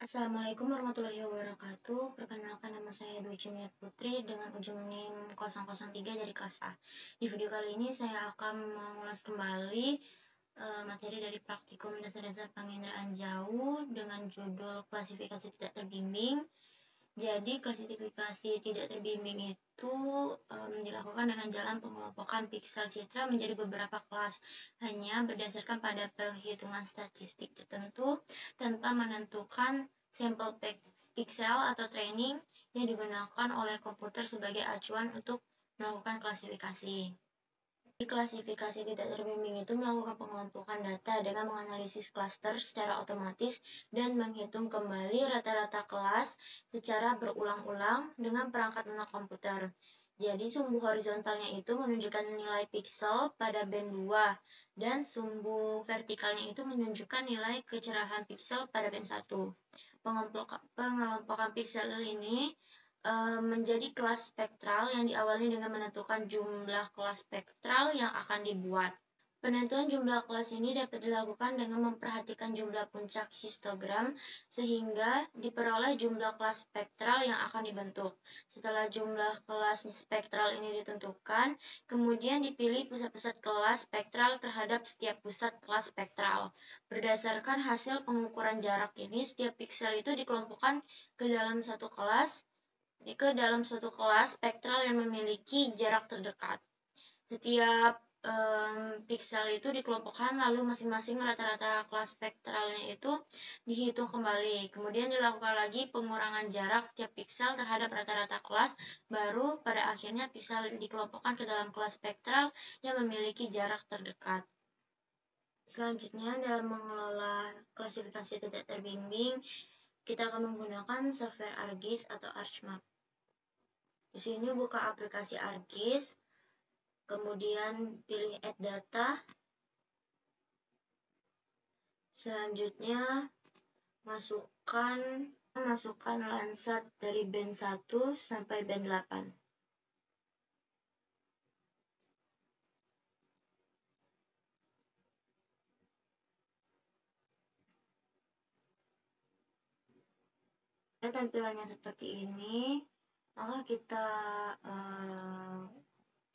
Assalamualaikum warahmatullahi wabarakatuh. Perkenalkan, nama saya Dwi Junior Putri dengan ujung NIM 003 dari kelas A. Di video kali ini saya akan mengulas kembali materi dari praktikum dasar-dasar penginderaan jauh dengan judul klasifikasi tidak terbimbing. Jadi klasifikasi tidak terbimbing itu dilakukan dengan jalan pengelompokan piksel citra menjadi beberapa kelas, hanya berdasarkan pada perhitungan statistik tertentu tanpa menentukan sampel piksel atau training yang digunakan oleh komputer sebagai acuan untuk melakukan klasifikasi. Klasifikasi tidak terbimbing itu melakukan pengelompokan data dengan menganalisis klaster secara otomatis dan menghitung kembali rata-rata kelas secara berulang-ulang dengan perangkat lunak komputer. Jadi sumbu horizontalnya itu menunjukkan nilai piksel pada band 2 dan sumbu vertikalnya itu menunjukkan nilai kecerahan piksel pada band 1. Pengelompokan piksel ini menjadi kelas spektral yang diawali dengan menentukan jumlah kelas spektral yang akan dibuat. Penentuan jumlah kelas ini dapat dilakukan dengan memperhatikan jumlah puncak histogram sehingga diperoleh jumlah kelas spektral yang akan dibentuk. Setelah jumlah kelas spektral ini ditentukan, kemudian dipilih pusat-pusat kelas spektral terhadap setiap pusat kelas spektral. Berdasarkan hasil pengukuran jarak ini, setiap piksel itu dikelompokkan ke dalam suatu kelas spektral yang memiliki jarak terdekat. Setiap piksel itu dikelompokkan, lalu masing-masing rata-rata kelas spektralnya itu dihitung kembali. Kemudian dilakukan lagi pengurangan jarak setiap piksel terhadap rata-rata kelas, baru pada akhirnya piksel dikelompokkan ke dalam kelas spektral yang memiliki jarak terdekat. Selanjutnya, dalam mengelola klasifikasi tidak terbimbing, kita akan menggunakan software ArcGIS atau ArcMap. Di sini buka aplikasi ArcGIS, kemudian pilih Add Data. Selanjutnya, masukkan Landsat dari band 1 sampai band 8. Tampilannya seperti ini, maka kita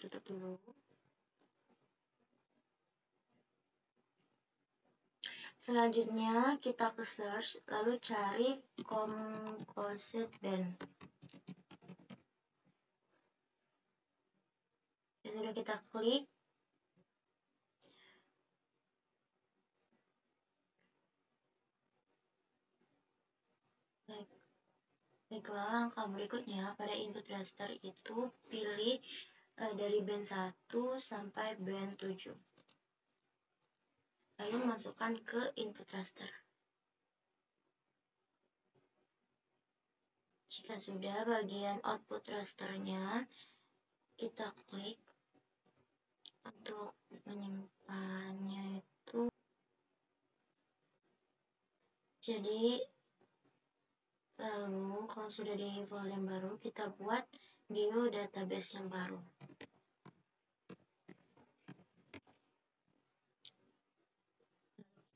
tutup dulu. Selanjutnya kita ke search, lalu cari composite band. Sudah kita klik, baiklah, langkah berikutnya pada input raster itu pilih dari band 1 sampai band 7. Lalu masukkan ke input raster. Jika sudah bagian output rasternya, kita klik untuk menyimpannya itu. Jadi lalu kalau sudah di file yang baru, kita buat geodatabase yang baru.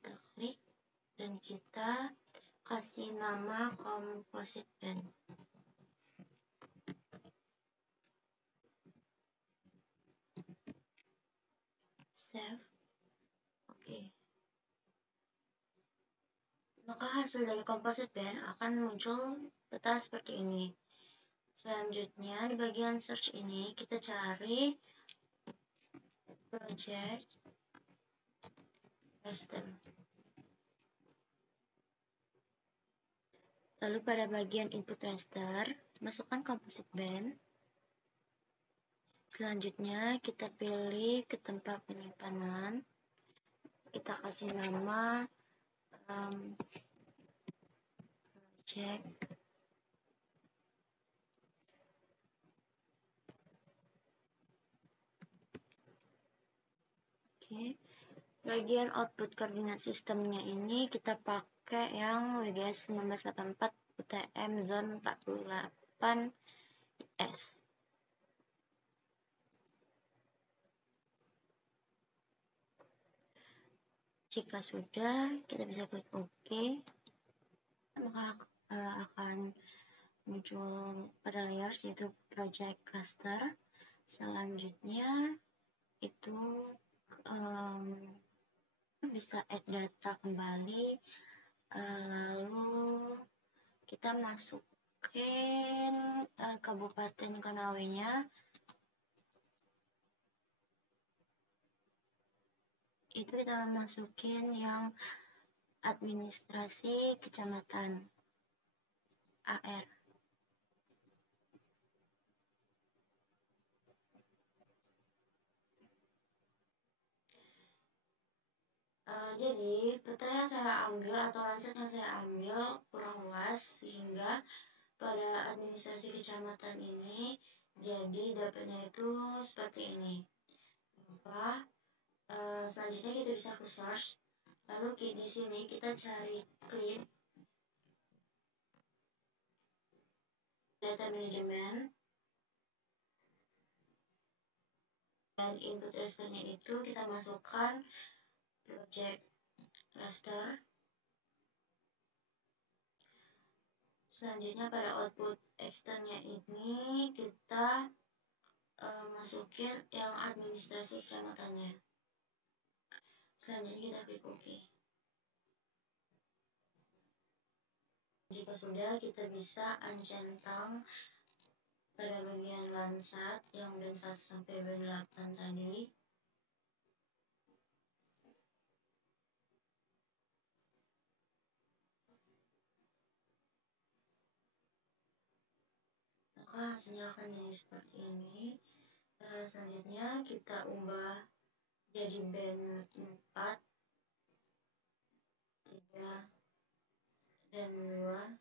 Kita klik dan kita kasih nama composite band. Save. Oke. Maka hasil dari composite band akan muncul peta seperti ini. Selanjutnya di bagian search ini kita cari project raster. Lalu pada bagian input raster, masukkan composite band. Selanjutnya kita pilih ke tempat penyimpanan. Kita kasih nama project. Oke. Bagian output koordinat sistemnya ini kita pakai yang WGS 1984 UTM Zone 48 IS. Jika sudah, kita bisa klik OK. maka akan muncul pada layers yaitu project cluster. Selanjutnya itu bisa add data kembali, lalu kita masukin Kabupaten Konawe-nya, itu kita masukin yang administrasi kecamatan AR. Jadi peta yang saya ambil atau lanset yang saya ambil kurang luas sehingga pada administrasi kecamatan ini jadi dapatnya itu seperti ini. Selanjutnya kita bisa ke search, lalu di sini kita cari klik data management, dan input rasternya itu kita masukkan project raster. Selanjutnya pada output externnya ini kita masukin yang administrasi kecamatannya. Selanjutnya kita klik OK. Jika sudah, kita bisa uncentang pada bagian Landsat yang band 1 sampai band 8 tadi. Maka hasilnya akan jadi seperti ini. Selanjutnya kita ubah jadi band 4, 3, dan 2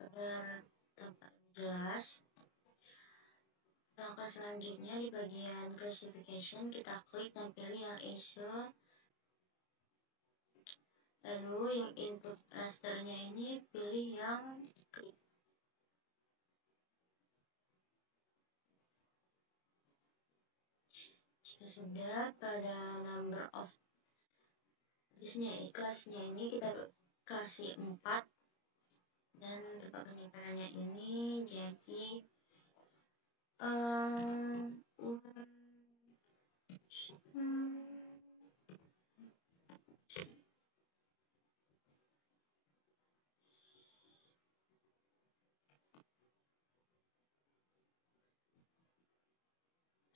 agar dapat jelas. Langkah selanjutnya di bagian classification kita klik dan pilih yang ISO. Lalu yang input rasternya ini pilih yang klik. Jika sudah, pada number of kelasnya ini kita kasih 4 dan tempat penyimpanannya ini jadi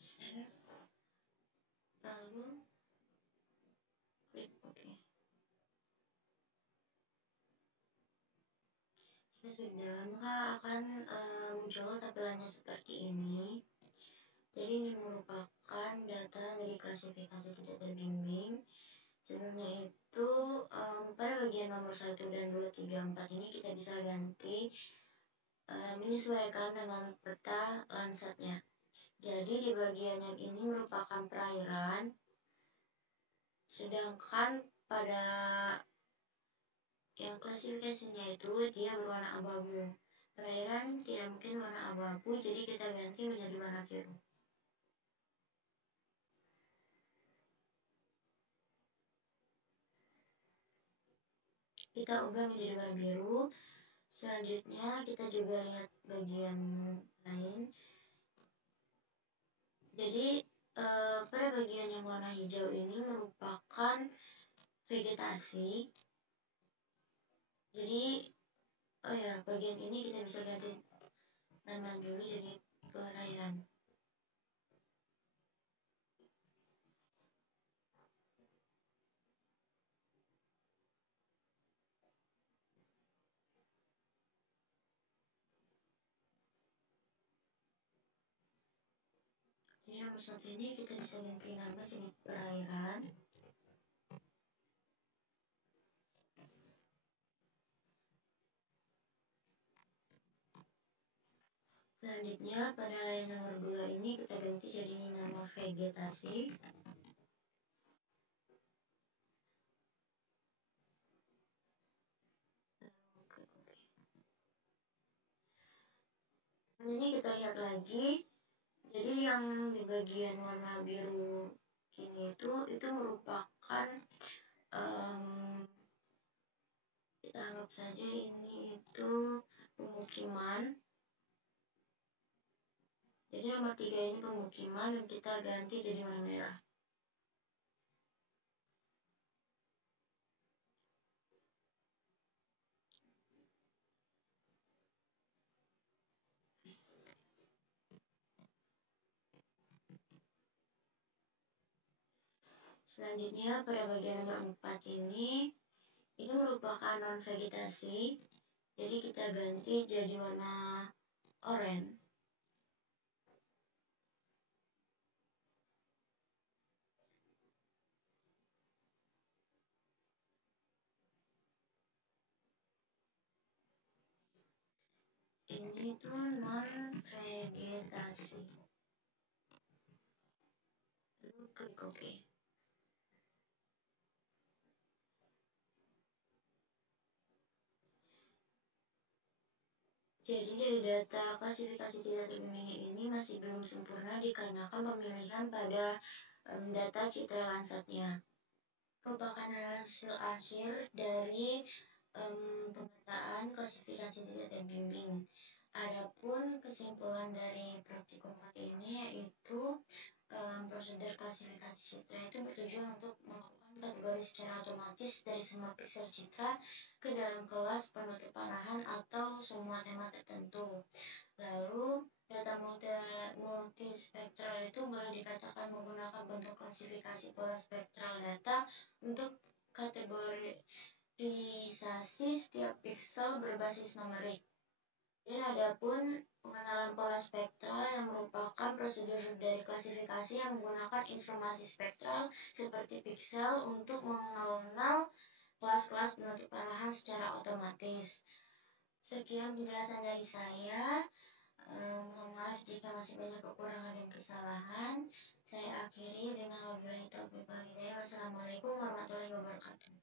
save, lalu klik OK. Jika sudah, maka akan muncul tampilannya seperti ini. Jadi ini merupakan data dari klasifikasi tidak terbimbing. Sebelumnya itu pada bagian nomor 1 dan 2, 3, 4 ini kita bisa ganti menyesuaikan dengan peta Landsatnya. Jadi di bagian yang ini merupakan perairan, sedangkan pada yang klasifikasinya itu dia berwarna abu-abu. Perairan tidak mungkin warna abu-abu, jadi kita ganti menjadi warna biru. Kita ubah menjadi warna biru. Selanjutnya kita juga lihat bagian lain. Jadi pada bagian yang warna hijau ini merupakan vegetasi. Jadi bagian ini kita bisa ganti nama dulu jadi perairan. Jadi nomor 1 ini kita bisa ganti nama jadi perairan. Selanjutnya pada yang nomor 2 ini kita ganti jadi nama vegetasi. Ini kita lihat lagi. Jadi yang di bagian warna biru ini itu merupakan kita anggap saja ini itu pemukiman. Jadi nomor 3 ini pemukiman dan kita ganti jadi warna merah. Selanjutnya pada bagian nomor 4 ini merupakan non vegetasi. Jadi kita ganti jadi warna oranye. Ini tuh non vegetasi. Lalu klik OK. Jadi dari data klasifikasi tidak terbimbing ini masih belum sempurna dikarenakan pemilihan pada data citra Landsat-nya. Merupakan hasil akhir dari pemetaan klasifikasi tidak terbimbing. Adapun kesimpulan dari praktikum kali ini yaitu prosedur klasifikasi citra itu bertujuan untuk melakukan kategori secara otomatis dari semua piksel citra ke dalam kelas penutupan lahan atau semua tema tertentu. Lalu data multispektral itu boleh dikatakan menggunakan bentuk klasifikasi pola spektral data untuk kategorisasi setiap piksel berbasis numerik. Dan adapun pengenalan pola spektral yang merupakan prosedur dari klasifikasi yang menggunakan informasi spektral seperti piksel untuk mengenal kelas-kelas penutupan lahan secara otomatis. Sekian penjelasan dari saya. Mohon maaf jika masih banyak kekurangan dan kesalahan. Saya akhiri dengan wabillahi taufiq wal hidayah. Wassalamualaikum warahmatullahi wabarakatuh.